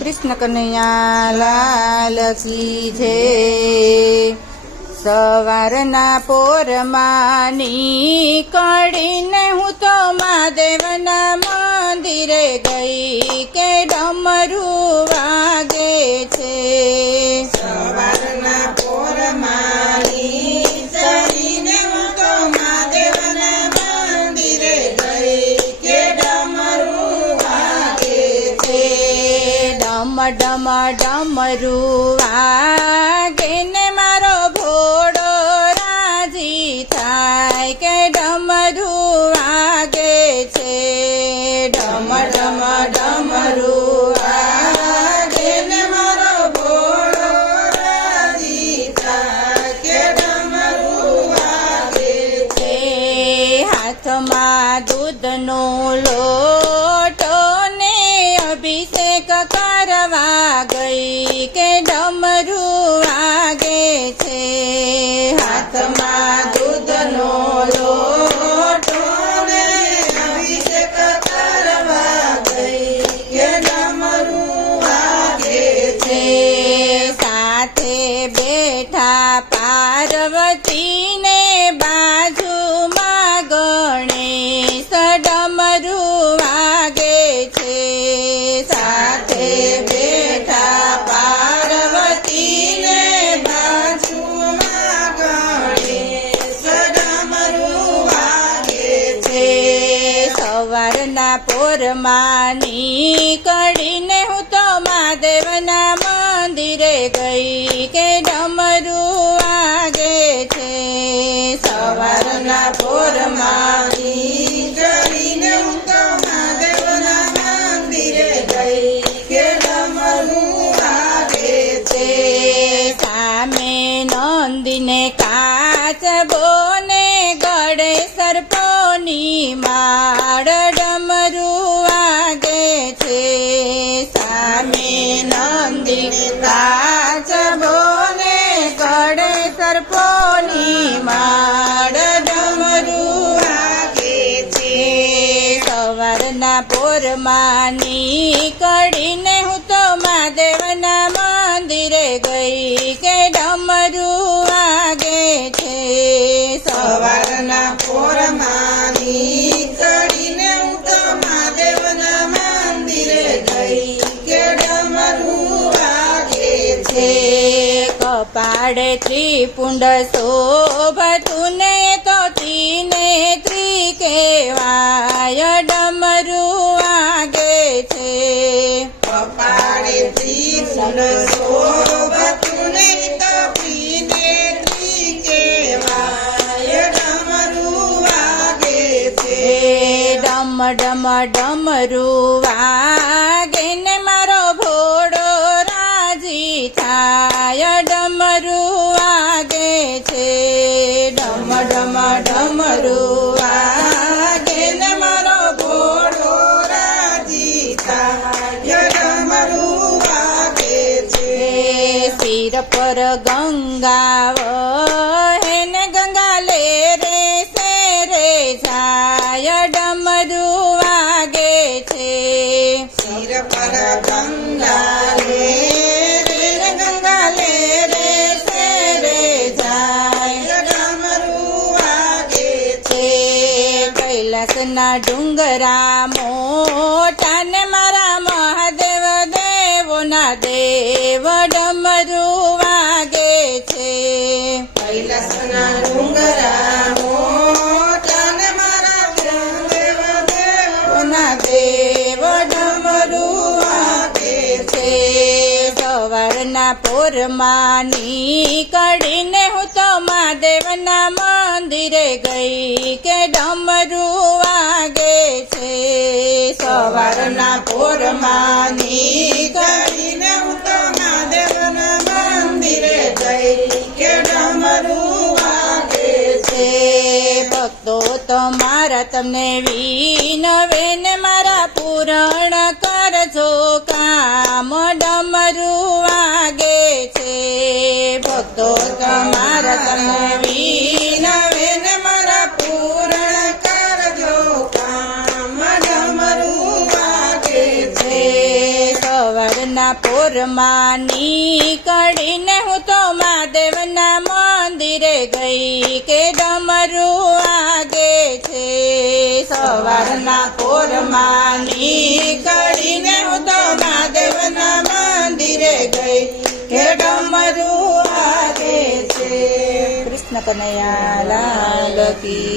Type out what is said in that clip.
કૃષ્ણ કનૈયા લાલ છે. સવારના પોરમાની કડીને હું તો મહાદેવના મંદિરે ગઈ. ડમ ડમ ડમરું વાગે મારો ભોડો રાજી થાય કે ડમરું વાગે છે. ડમ ડમ ડમરું હાથમાં દૂધનો લોટો કરવા ગઈ કે ડમરું આગે છે. હાથમાં દૂધનો લોટો છે. સાથે બેઠા પાર્વતીને સવારના પોરમાની કડીને હું તો મહાદેવના મંદિરે ગઈ કે ડમરું આગે છે. સવારના પોરમાની કરીને હું તો મહાદેવના મંદિરે ગઈ કે ડમરું વાગે છે. સામે નંદીને પોરમાની કડીને હું તો મહાદેવના મંદિરે ગઈ કે ડમરું વાગે છે. સવારના પોરમાની કરીને હું તો મહાદેવના મંદિરે ગઈ કે ડમરું વાગે છે. કપાળે ત્રિપુંડ તો તીને ડમ ડમ ડમરું વાગે ને મારો ભોળો રાજી થાય. ડમરું વાગે છે. ડમ ડમ ડમરું સિર પર ગંગા હેને ગંગા લે રે, સે રે જાય ડમરુ વાગે છે. તીર પર ગંગા લે ગંગા લે રે, સે રે જાય ડમરું વાગે છે. કૈલાસના ડુંગરા મોટા ને મારા પોરમાની કડીને હું તો મહાદેવના મંદિરે ગઈ કે ડમરું વાગે છે. સવારના પોરમાની કરીને હું તો મહાદેવના મંદિરે ગઈ કે ડમરું વાગે છે. ભક્તો તમારા તમને વિનવે ને મારા પૂરણ પોરમાં નીકળીને હું તો મહાદેવના મંદિરે ગઈ કે ડમરું આગે છે. સવારના પોરમાં નીકળીને હું તો મહાદેવના મંદિરે ગઈ કે ડમરું આગે છે. કૃષ્ણ કનૈયા, લાલ કી